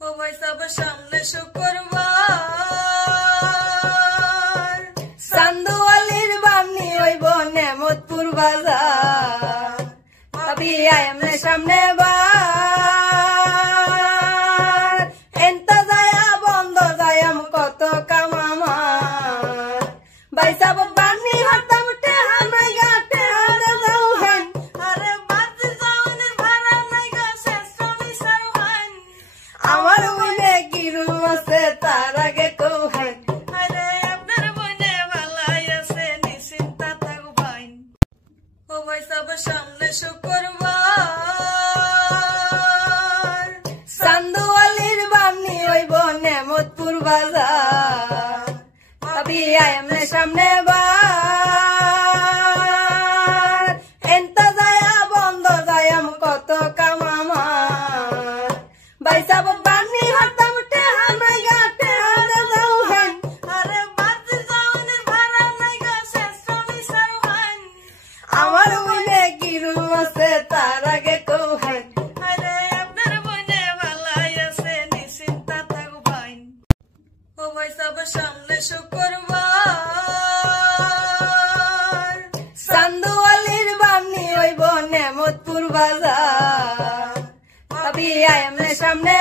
ও ভাই সব সামনে শুক্রবার চান্দুয়ালির বামনি হইব নেমতপুর বাজার ভাবি আয়ামনে সামনে বার এনতা যায়া বন্ধ যায়াম কত কাম আমার ভাই সব বামনি হতাম টেহা নাই গা টেহা যাও হেন আরে বাদ যাওনে ভাড়া নাই গা শেষ মিশার হান আমার বইনে কি রুম আছে তার আগে কও হেন আরে আপনার বইনে ভালাই আছে নিশ্চিন্তা থাকো ভাই ও ভাই সব সামনে শুক্রবার চান্দুয়ালির বামনি হইব নেমতপুর বাজার ভাবি আয়ামনে সামনে বার এনতা যায়া বন্ধ যায়াম কত কাম আমার ভাই সব বামনি হতাম টেহা নাই গা টেহা যাও হেন আরে বাদ যাওনে ভাড়া নাই গা শেষ মিশার হান আমার বইনে কি রুম আছে তার আগে কও হেন আরে আপনার বইনে ভালাই আছে নিশ্চিন্তা থাকো ভাই ও ভাই সব সামনে শুক্রবার চান্দুয়ালির বামনি হইব নেমতপুর বাজার ভাবি আয়ামনে সামনে